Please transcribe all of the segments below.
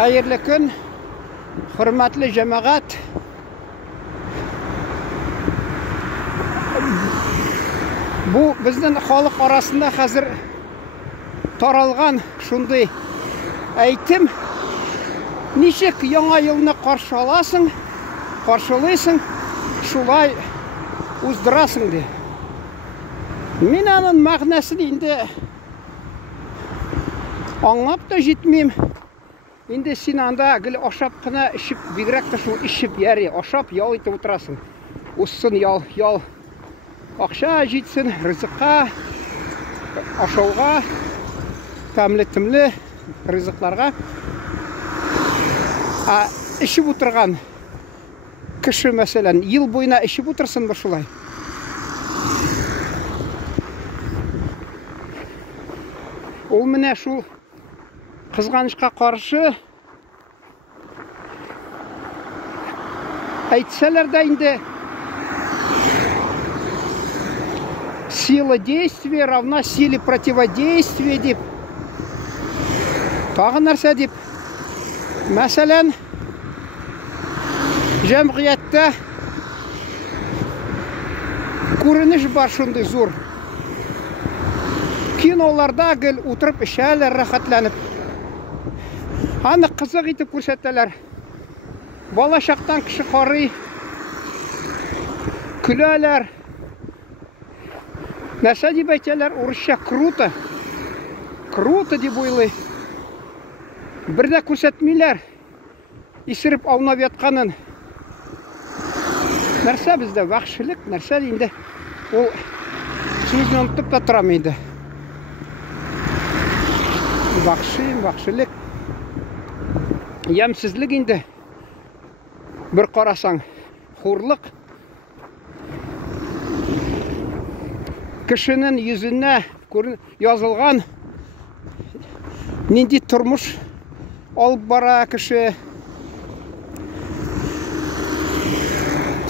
Xayrlı gün, hürmetli cemaat. Bu bizden halk arasında hazır taralgan şunday aytım. Nişek yanga yılını karşılaysın, şulay uzdırasın de. Minanın mağnasını indi anlap da jetmeyim. Indi sen anda gül aşapkına işip, bigrak da şu işip yeri, aşap yal ite oturasın. Ussun yal. Akşa jetsin, rızıkka, aşağıga, tamlı rızıklarga. İşip oturgan kişi mesela yıl boyuna işip otursun mı şulay? Ol mine şu kızganışka karşı айтсалар да инде сила действия равна силе противодействия деп тағы нәрсе деп мәселен жәмғиятта көрініш бар шундай зор киноларда гел отырып ішәләр рахатланып аны қызық итеп күрсәтәләр. Бала шақтан кіші қарый күләләр. Нәрсә дип әйтәләр? Урысча круто. Круто дип уйлый. Бердә күрсәтмиләр. Исереп аунап ятканын. Нәрсә бездә вахшилек, нәрсә инде? Ул сүзне онытып та торам инде. Вахшилек. Ямсызлык инде. Bir қарасаң, хурлық кішінің yüzіне yazılған нендей тұрмыш алып бара кіші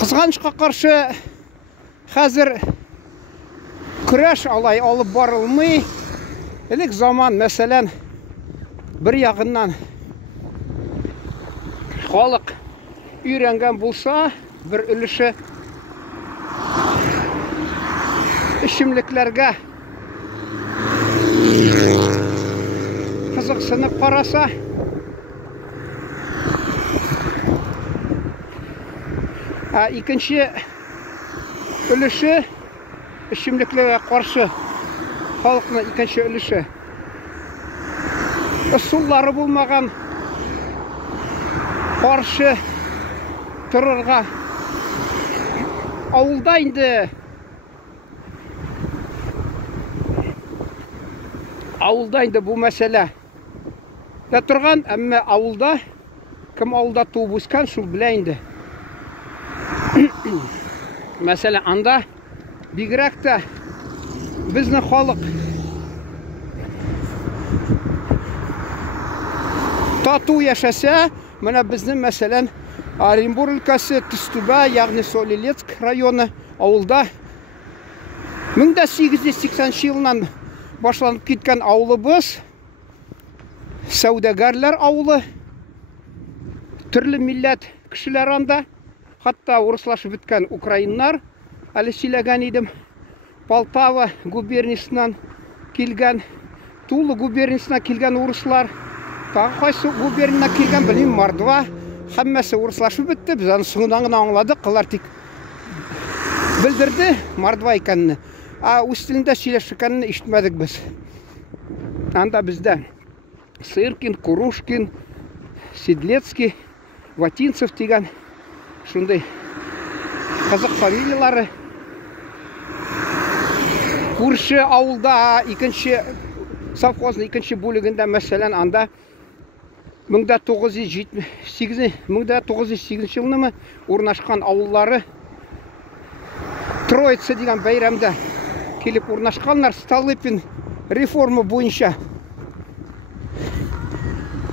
қызғанышқа қаршы қазір күреш алып барылмай элек заман мәселен бір яғынан халық үйренген болса, бір үліші ішімліклерге қызықсынып қараса, екінші үліші ішімліклерге қарсы халқына екінші үліші ұсулары болмаған қаршы тұрырға ауылда енді бұл мәселе да тұрған, әмме ауылда кім ауылда туып өскен шул біле енді мәселе анда бигрәк та біздің халық тату яшаса, мына біздің мәселен Оренбур өлкәсе Түстүбә, яғни Солилецк районы ауылда 1880 жылынан башланып кеткен ауылыбыз, саудагерлер ауылы, түрлі милләт кішілер анда, хатта орыслашып біткен украиннар, әлі сөйлеген едім, Полтава губерниясынан келген, Тулы губерниясынан келген орыслар, тағы қайсы губерниясынан келген, білмеймін, Мордва, Хаммасы орыслашып бітті, біз аны соңынан аңладық, қылар тек білдірді Мордва екенін. Өз тілінде сөйлесіп екенін естімедік біз. Анда бізде Сыркин, Курушкин, Седлецкий, Ватинцев деген шундай қызық фамилиялары. Көрші ауылда совхоздың екінші бөлігінде мәселен анда 1908 жылы орнашқан ауыллары Троица деген байрамда келіп орнашқанлар Столыпин реформа бойынша.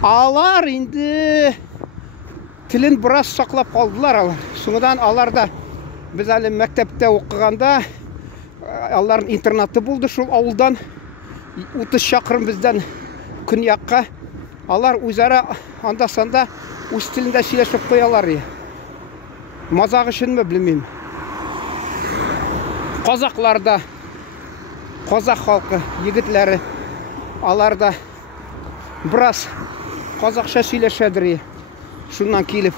Алар енді тілін біраз сақлап қалдылар. Соңыдан аларда біз әлі мәктепте оқығанда алардың интернаты болды шул ауылдан 30 шақырым бізден күн яққа алар үзара анда-санда үз тілінде сөйлесіп қоялар. Мазақ үшінме білмеймін. Қазақтарда, қазақ халқы, егітлері, аларда біраз қазақша сөйлеседі. Шуннан келіп.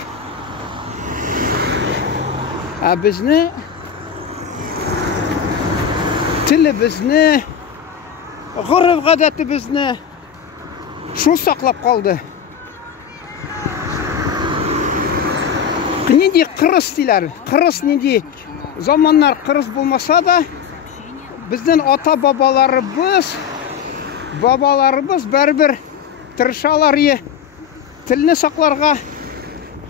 Бізді, тілі бізді, ғұрып ғадеті бізді шу сақлап қалды. Нендей қырыс дейлер, қырыс нендей заманнар қырыс болмаса да, біздің ата-бабаларыбыз бәрібір тырышалар тіліні сақларға,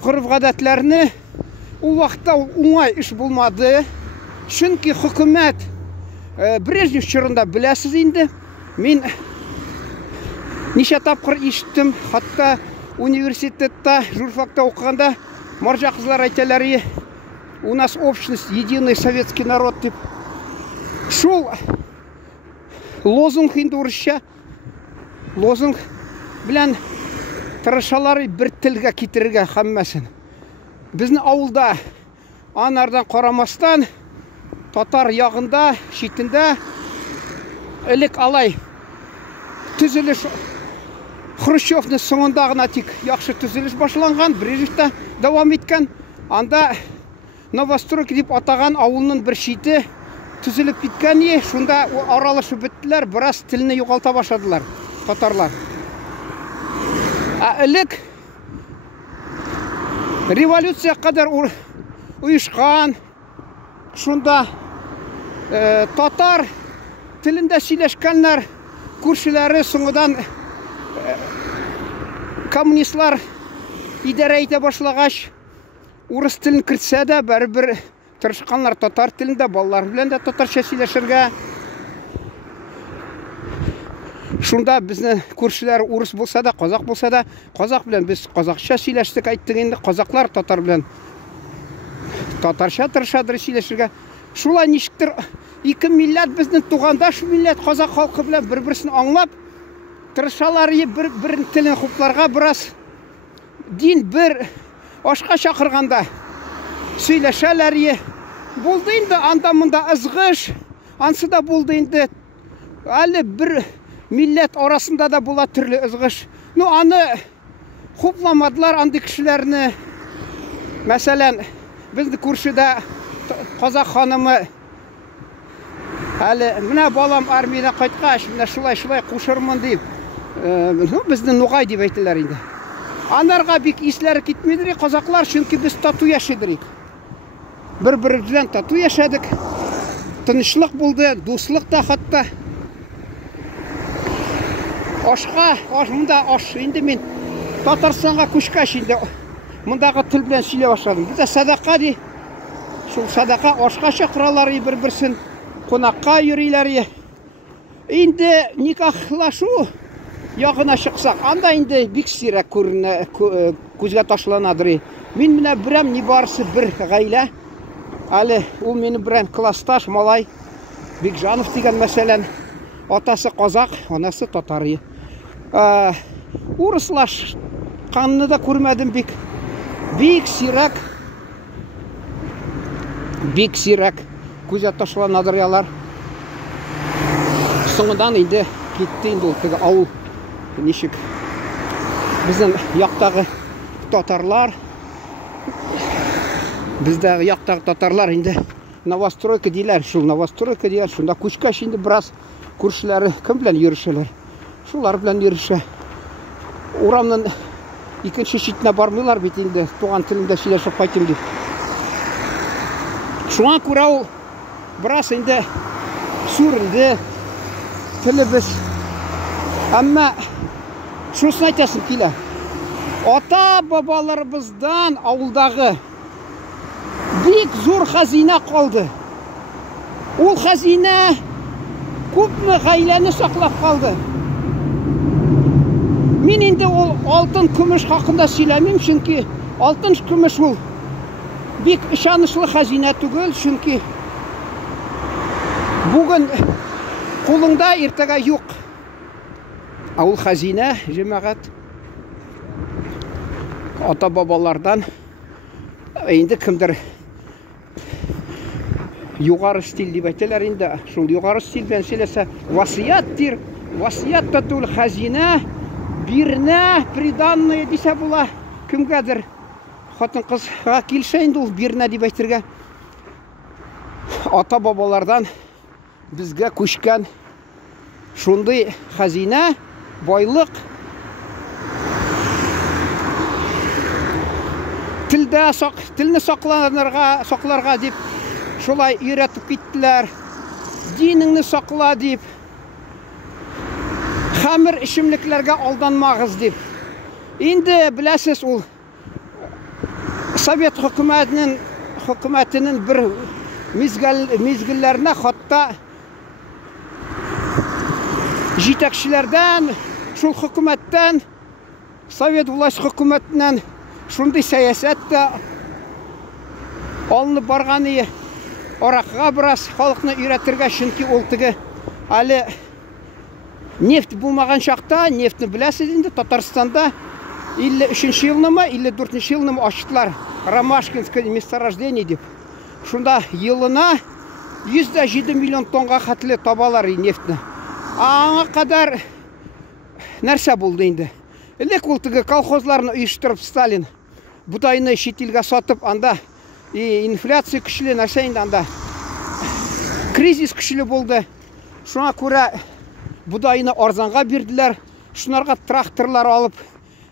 ғұрып ғадетлеріні. Ол вақытта оңай іш болмады. Чүнки хүкімет Брежнев чорында білесіз енді. Мен неше тапқыр ешіттім. Хатта университетта, журфакта оқығанда маржа қызлар айталары, у нас общность, единый советский народ деп. Шул лозунг енді орысша, лозунг білән тырышалары бір тілге кетірге қаммасын. Біздің ауылда анардан қарамастан татар яғында, шетінде ілік алай түзіліш Хрущевның соңындағына тек яқшы түзіліш башыланған, Брежневта давам еткен. Анда Новостройка деп атаған ауылының бір шеті түзіліп кеткен. Шында аралашып біттілер, біраз тіліні жоғалта башадылар татарлар. Ілік революция қадар ұйышқан, шында татар тілінде сөйлешкенлер, көршілері соңыдан коммунистлар идара ете башлағаш, орыс тілін кіртсе де, бәрібір тырышқанлар татар тілінде, балалар білен де татарша сөйлешерге. Шунда біздің көршілер орыс болса да, қазақ болса да, қазақ білен біз қазақша сөйлештік айттық, енді қазақтар татар білен татарша тырышадыр сөйлешерге. Шулай нешіктір 2 миллиард біздің туғанда, шу миллиард қазақ халқы білен бір-бірсін аңлап, тырышалары бір тілін құпларға біраз дин бір ашқа шақырғанда сөйлешелері. Болды енді анда-мында ызғыш, ансы да болды енді. Әлі бір милләт арасында да бола түрлі ызғыш. Аны құпламадылар анды кішілеріні. Мәселен, бізді көршіде қазақ ханымы әлі мына балам армиядан қайтқаш, мына шулай қушырмын деп, бізді нұғай деп айтылар енді. Анарға бек ислері кетмедірек қазақлар, чүнки біз тату яшедірек. Бір-бірімізден тату яшадық. Тынышлық болды, дослық та хатта. Ашқа, мұнда аш, енді мен Татарстанға көшкаш енді мұндағы тіл білен сөйлеп ашадым. Бізде садақа де, шул садақа ашқа шақыралары бір-бірсін, қонаққа үйрейлері. Енді никахлашу яғына шықсақ, анда енді бик сирек көзге ташланадыр. Мен міне бірем не барысы бір ғайлә. Әлі ол мені бірен класташ малай Бекжанов деген мәселен. Атасы қазақ, анасы татары. Орыслаш қанны да көрмедім бек. Бек сирек көзге ташланадыр ялар. Соңыдан енді кетті енді ол ауыл нешік. Біздің яқтағы татарлар, енді Новостройка дейлер, шул Новостройка дейлер, шунда көшкаш енді біраз көршілері кім білен ерішелер. Шулар білен еріші. Урамның екінші шетіне бармайлар бет енді туған тілінде сөйлесіп қайтым деп. Шуан көре ол біраз енді сүрінді, тілі біз. Әмі шусын айтасың келі. Ата-бабаларымыздан ауылдағы бек зор хазина қалды. Ол хазина көпмі ғайләні сақлап қалды. Мен енді ол алтын күміш хақында сөйлемеймін, чүнки алтын күміш ол бек ішанышлы хазина түгел, чүнки бүгін қолыңда ертеге жоқ. Ол хазина жемағат ата бабалардан енді кімдір юғары стиль деп айталар, енді шул юғары стильбен сөйлесе васият дир, васият та түгіл хазина, бирне, приданное десе була, кімгәдір хатын қызға келсе енді ол бирне деп айтырға. Ата бабалардан бізге көшкен шундай хазина, байлық, тілні сақларға деп шулай үйретіп кеттілер. Диніңні сақла деп, хамыр ішімліклерге алданмағыз деп. Енді білесіз, ол Совет хүкіметінің бір мезгіллеріне қатта жетекшілерден, шул хүкіметтен, Совет власть хүкіметінен шундай саясатта алынып барғаны ораққа біраз халықны үйретірге, шынки ол тігі әлі нефт болмаған шақта, нефтні білесіз енді Татарстанда 53 жылны ма, 54 жылны ма аштылар Ромашкинское месторождение деп. Шунда елына 107 миллион тонға қатылы табалар нефтні. Аңа қадар нәрсе болды енді. Элек ол тігі колхозларын үйіштіріп Сталин бұдайны шетелге сатып, анда инфляция күшілі нәрсе енді, анда кризис күшілі болды. Шуңа көре бұдайны арзанға берділер. Шунарға тракторлар алып,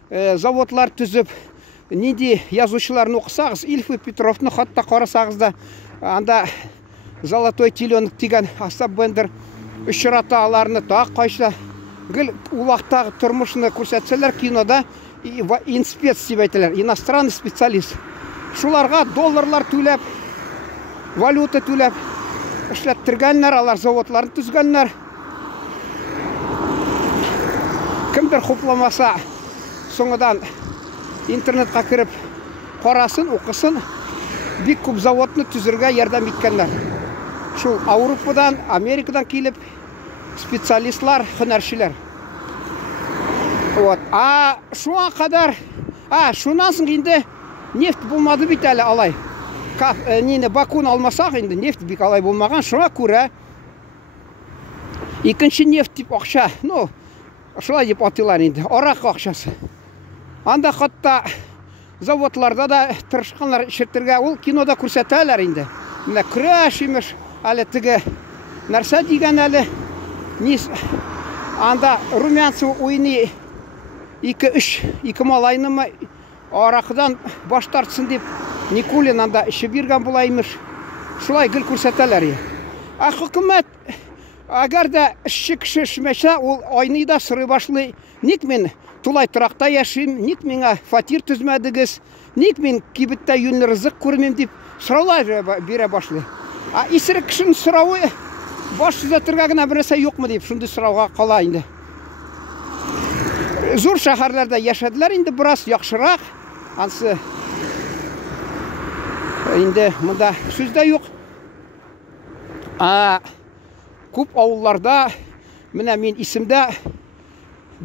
заводлар түзіп, неде язушыларын оқысағыз, Ильф и Петровны қатта қарасағыз да, анда золотой теленок деген Остап Бендер үшіраталарыны тағы қайшыла гіл улақтағы тұрмышыны көрсетселер кинода инспец деп айтылар, иностранный специалист. Шуларға долларлар төлеп, валюта төлеп, ішлеттіргенлер, алар заводларын түзгенлер. Кімдір құпламаса, соңыдан интернетқа кіріп, қарасын, оқысын, бик көп заводны түзірге ярдам еткенлер. Шул Ауропадан, Америкадан келіп, специалистлар, хөнәршілер. Шуңа қадар, шунан соң енді нефт болмады бит әлі алай. Бакуны алмасақ енді нефт бик алай болмаған. Шуңа көре екінші нефт деп ақша, шулай деп атылар енді, арақ ақшасы. Анда қатта заводларда да тырышқанлар шертерге, ол кинода көрсетәлер енді. Міне күрәш емеш, әлі тігі нәрсе деген әлі. Анда Румянцев ойыны 2-3 малайны ма арақыдан баш тартсын деп Никулин анда іші берген болаймыш. Шулай гіл көрсетәлер. Хүкімет агар да іші кіші ішмеше, ол айны да сыры башлы. Ник мен тулай тұрақта яшым, ник менға фатир түзмәдігіз, ник мен кибітті юнлы рызық көрмем деп сұраулар бере башлы. Исірі кішін сұрауы баш түзетірге гіна біресе yok mu деп шынды сұрауға қала енді. Зор шахарларда яшадылар енді біраз яқшырақ. Ансы енді мұнда сөзде yok. Көп ауылларда, міне мен исімде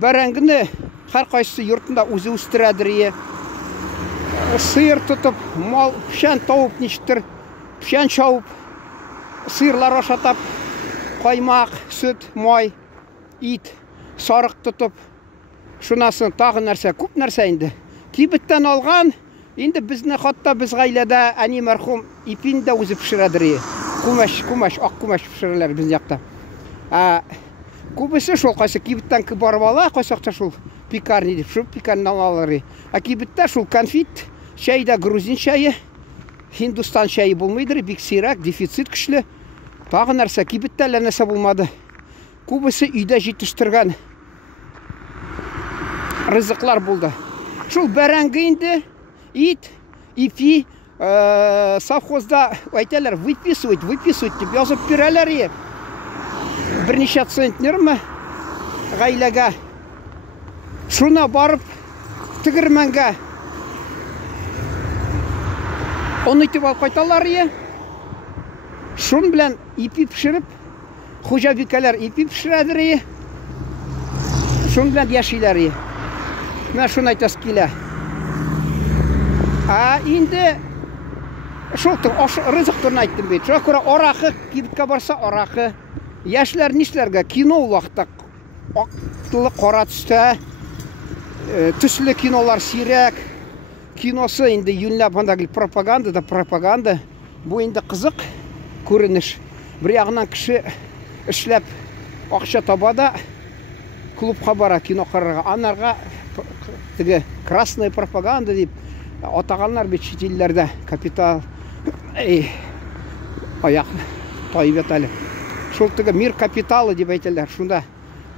бәрәңгіні қар қайсысы йұртында өзі өстіредір. Сыйыр тұтып, мал пішен тауып нешіктір, пішен шауып, сыйырлар ашатап, қаймақ, сүт, май, ит, сарық тұтып, шунасын тағы нәрсе, көп нәрсе енді. Кибіттен алған, енді біздің қатта біз ғайлада әне мәрхум ипинді өзі пішіредір. Күмәш, ақ күмәш пішірілер біз яқта. Көбісі шол қайсы кибіттен барып ала, қайсақта шол пекарни деп шол пекарни алалары. Кибітті шол конфит, шайда грузин шайы, Хиндустан шайы болмайдыр, бик сирак, дефицит күшлі. Тағы нәрсе, кибітті әлі нәрсе болмады. Көбісі үйде жетіштірген рызықлар болды. Шол бәрәңгейінде ит, ипи, совхозда айталар, выписывать деп yazып берәләр. Бірнеше центнер ме ғайлаға. Шуна барып тігірменге оны етіп алып қайталар. Шун білән ипи пішіріп, хожабикалар ипи пішіредір. Шун білән яшилар. Мен шуны айтасы келі. Инде шул рызык турында айттым бит. Шуңа күрә аракы кибеткә барса аракы. Яшьләр нишләргә? Кино вакытта аклы кара төстә төсле кинолар сирәк. Киносы инде юньләп андагы пропаганда. Бу инде кызык күренеш. Бер ягыннан кеше эшләп акча таба да клубка бара кино карарга. Анарга теге красная пропаганда дип атаганнар бит чит илләрдә. Капитал аяк тайбет әле. Шул теге мир капиталы дип әйтәләр. Шунда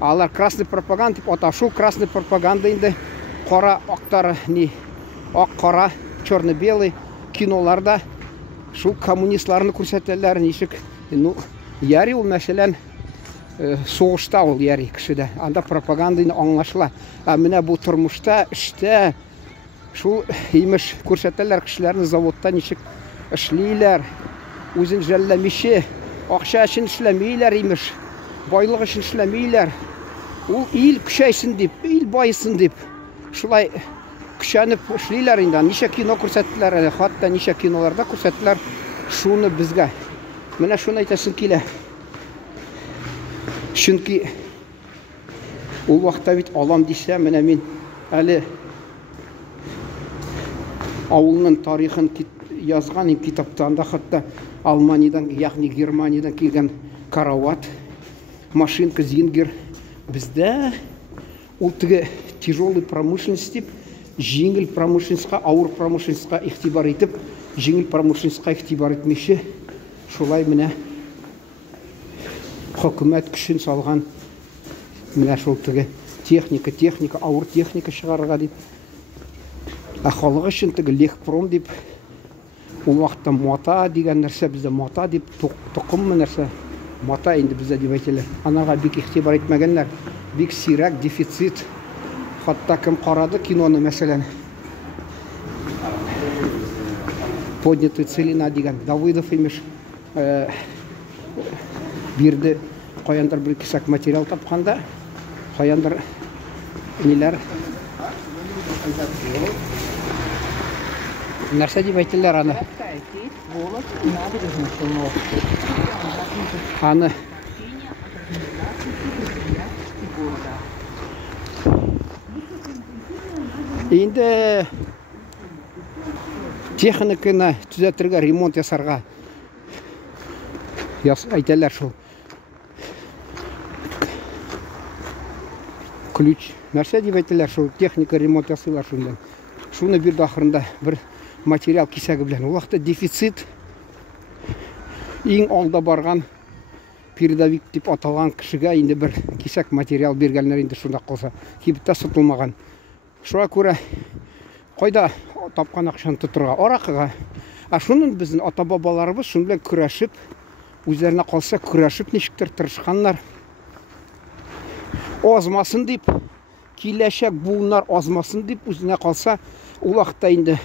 алар красный пропаганда дип ата. Шул красный пропаганда инде кара актары ни ак-кара, черно-белый киноларда шул коммунистларны күрсәтәләр ничек. Ну, яри ул мәсәлән сугышта ул яри кешедә. Анда пропаганда инде аңлашыла. Менә бу тормышта, эштә шул имеш күрсәтәләр кешеләрне заводта ничек эшлиләр. Үзен жәлләмичә, акча өчен эшләмиләр имеш. Байлык өчен эшләмиләр. Ул ил көчәйсен дип, ил байысын дип. Шулай күчәнеп эшлиләр инде. Ничә кино күрсәттеләр әле, хатта ничә киноларда күрсәттеләр. Шуны безгә. Менә шуны әйтәсем килә. Чөнки ул вакытта бит алам дисә, менә мин әле авылның тарихын язган китаптанда хатта Алманидан, ягъни Германиядән килгән карават, машинка, зингер бездә ул теге тяжелый промышленность дип, җиңел промышленностька, авыр промышленностька игътибар итеп, җиңел промышленностька игътибар итмичә, шулай менә хөкүмәт көчен салган менә шул теге техника, авыр техника чыгарырга дип. Халык өчен теге Лехпром дип, ул вакытта мата дигән нәрсә бездә мата дип, тукыммы нәрсә, мата инде бездә дип әйтәләр. Анага бик игътибар итмәгәннәр, бик сирәк, дефицит. Хатта кем карады киноны, мәсәлән, поднятый целина дигән Давыдов имеш бирде, каяндыр бер кисәк материал тапканда, каяндыр ниләр нәрсә дип әйтәләр аны. Аны инде техниканы төзәтергә, ремонт ясарга әйтәләр шул. Ключ. Нәрсә дип әйтәләр шул, техника ремонт ясыйлар шунда. Шуны бирде ахырында бер материал кисәге белән. Ул вакытта дефицит. Иң алда барган передовик дип аталган кешегә инде бер кисәк материал биргәннәр инде шунда калса. Кибеттә сатылмаган. Шуңа күрә кайда тапкан акчаны тотырга? Аракыга. Шуның безнең ата-бабаларыбыз шуның белән көрәшеп, үзләренә калса көрәшеп ничектер тырышканнар. Азмасын дип, киләчәк буыннар азмасын дип, үзенә калса, ул вакытта инде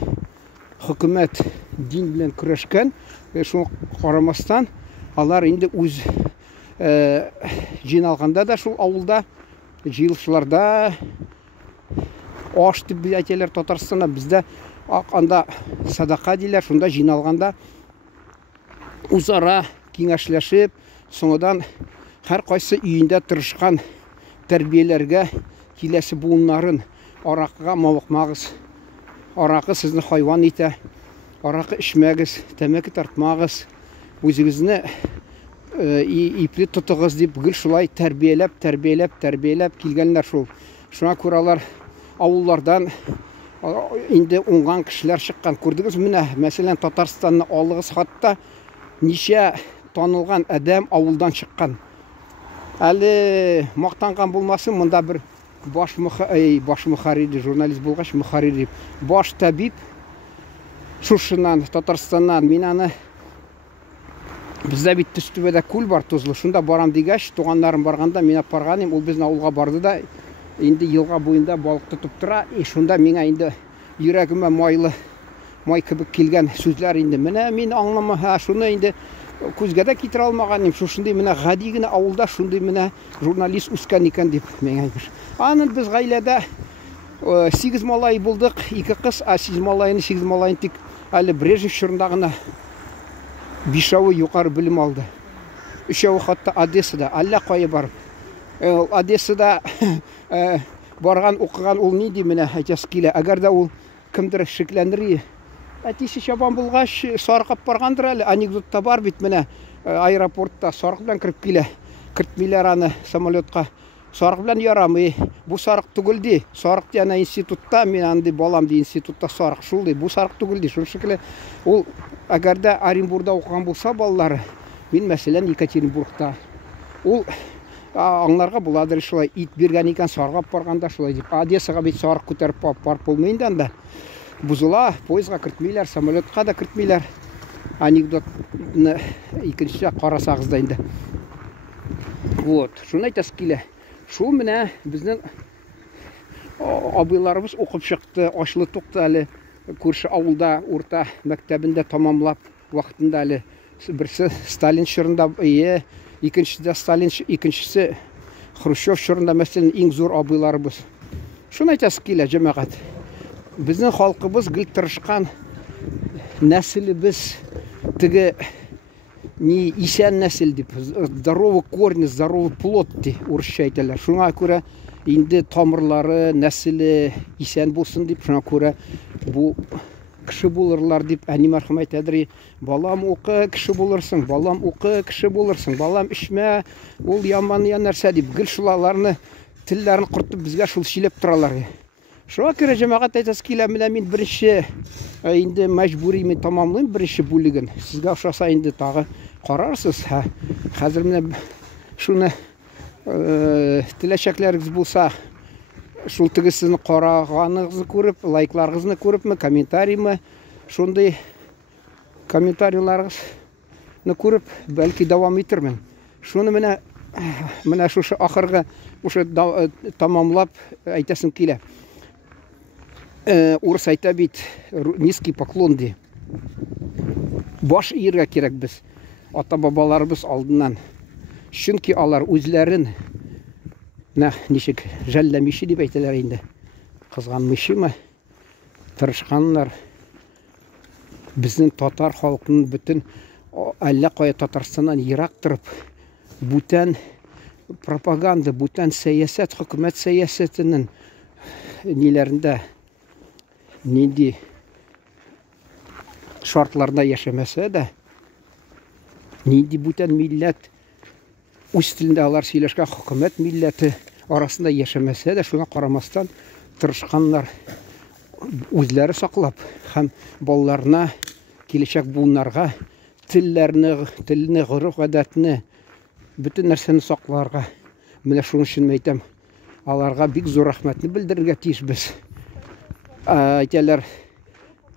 хөкүмәт дин белән көрәшкән, шуңа карамастан алар инде үз җыйналганда да шул авылда, җыелышларда аш дип әйтәләр Татарстанда, бездә анда садака диләр, шунда җыйналганда үзара киңәшләшеп, соңдан һәр кайсы өендә тырышкан тәрбияләргә киләсе буыннарын аракыга мавыкмагыз. Аракы сезне хайван итә. Аракы эчмәгез, тәмәке тартмагыз. Үзегезне ипле тотыгыз дип гел шулай тәрбияләп килгәннәр шул. Шуңа күрә алар авыллардан инде уңган кешеләр чыккан. Күрдегез менә, мәсәлән, Татарстанны алыгыз, хатта ничә танылган адәм авылдан чыккан. Әле мактанган булмасын, монда бер баш мөхәррир, журналист булгач мөхәррир, баш табиб шушыннан, Татарстаннан, мин аны бездә бит төстүбәдә күл бар, тузлы, шунда барам дигәч, туганнарым барганда мин апарганым, ул безнең авылга барды да, инде елга буенда балык тотып тора, шунда миңа инде йөрәгемә май кебек килгән сүзләр инде. Менә мин аңлама, шуны инде күзгә дә китерә алмаганым, шушындый менә гади генә авылда шундый менә журналист үскән икән дип миңа әйтер. Аны без гаиләдә 8 малай булдык, 2 кыз, 8 малайны тик әле Брежнев чорында гына 5 юқары білім алды. 3 хатта Одессада, әллә кайы барып. Одессада барган, укыган ул ни ди менә әйтәсе килә. Әгәр дә ул кемдер шикләнер, әтисе чабан булгач сарыкап баргандыр әле. Анекдотта бар бит менә аэропортта сарык белән кирип килә. Кертмиләр аны самолетка. Сарык белән ярамый. Бу сарык түгел ди. Сарык яна институтта, мен анды балам ди институтта сарык шул ди. Бу сарык түгел ди. Шул шикелле ул әгәр дә Оренбургда укыган булса балалары, мен мәсәлән Екатеринбургта. Ул аңларга буладыр шулай ит биргән икән саргап барганда шулай дип. Одессага бит сарык күтәреп барып булмый анда. Бузыла, поездга кертмиләр, самолетка да кертмиләр. Анекдотны икенче карасагыз да инде. Вот, шуны әйтәсе килә. Шул менә безнең абыйларыбыз укып чыкты, ашлы тукты әле күрше авылда урта мәктәбендә тамамлап вакытында әле берсе Сталин чорында, икенчесе Сталин, икенчесе Хрущев чорында мәсәлән иң зур абыйларыбыз. Шуны әйтәсе килә җәмәгать. Безнең халкыбыз гел тырышкан, нәселебез теге не исән нәсел дип, здоровый корень, здоровый плод ди урысча әйтәләр. Шуңа күрә инде тамырлары, нәселе исән булсын дип, шуңа күрә бу кеше булырлар дип әни мәрхәм әйтәдер. Балам укы, кеше булырсың, балам укы, кеше булырсың, балам ишмә, ул яман нәрсә дип, гел шуларны телләрен куртып безгә шул сөйләп торалар. Шуңа күрә җәмәгать әйтәсе килә, менә мин беренче инде мәҗбүри мен тамамлыйм беренче бүлеген. Сезгә ошаса инде тагы карарсыз. Хәзер менә шуны теләчәкләрегез булса, шул тегесен караганыгызны күреп, лайкларыгызны күрепме, комментарийме, шундый комментарийларыгызны күреп, бәлки дәвам итермен. Шуны менә шушы ахыргы тамамлап әйтәсем килә. Урыс әйтә бит, низкий поклон ди. Баш иергә кирәк без, ата-бабаларыбыз алдыннан. Чөнки алар үзләрен ничек жәлләмичә дип әйтәләр инде. Кызганмыйчымы? Тырышканнар. Безнең татар халкының бөтен әллә кая Татарстаннан ерак торып, бүтән пропаганда, бүтән сәясәт, хөкүмәт сәясәтенең ниләрендә нинди шартларда яшәмәсә дә, нинди бүтән милләт үз телендә алар сөйләшкән хөкүмәт милләте арасында яшәмәсә дә, шуңа карамастан тырышканнар үзләре саклап һәм балаларына, киләчәк буыннарга телне, гореф-гадәтне, бүтән нәрсәне сакларга. Менә шуның өчен әйтәм, аларга бик зур рәхмәтне белдерергә тиешбез. Әйтәләр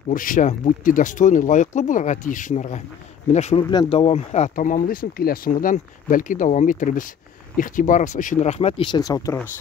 урысча, будьте достойны, лайыклы булырга тиеш шунарга. Менә шуның белән тамамлыйсым килә, соңыннан бәлки дәвам итербез. Игътибарыгыз өчен рәхмәт, исән сау торыгыз.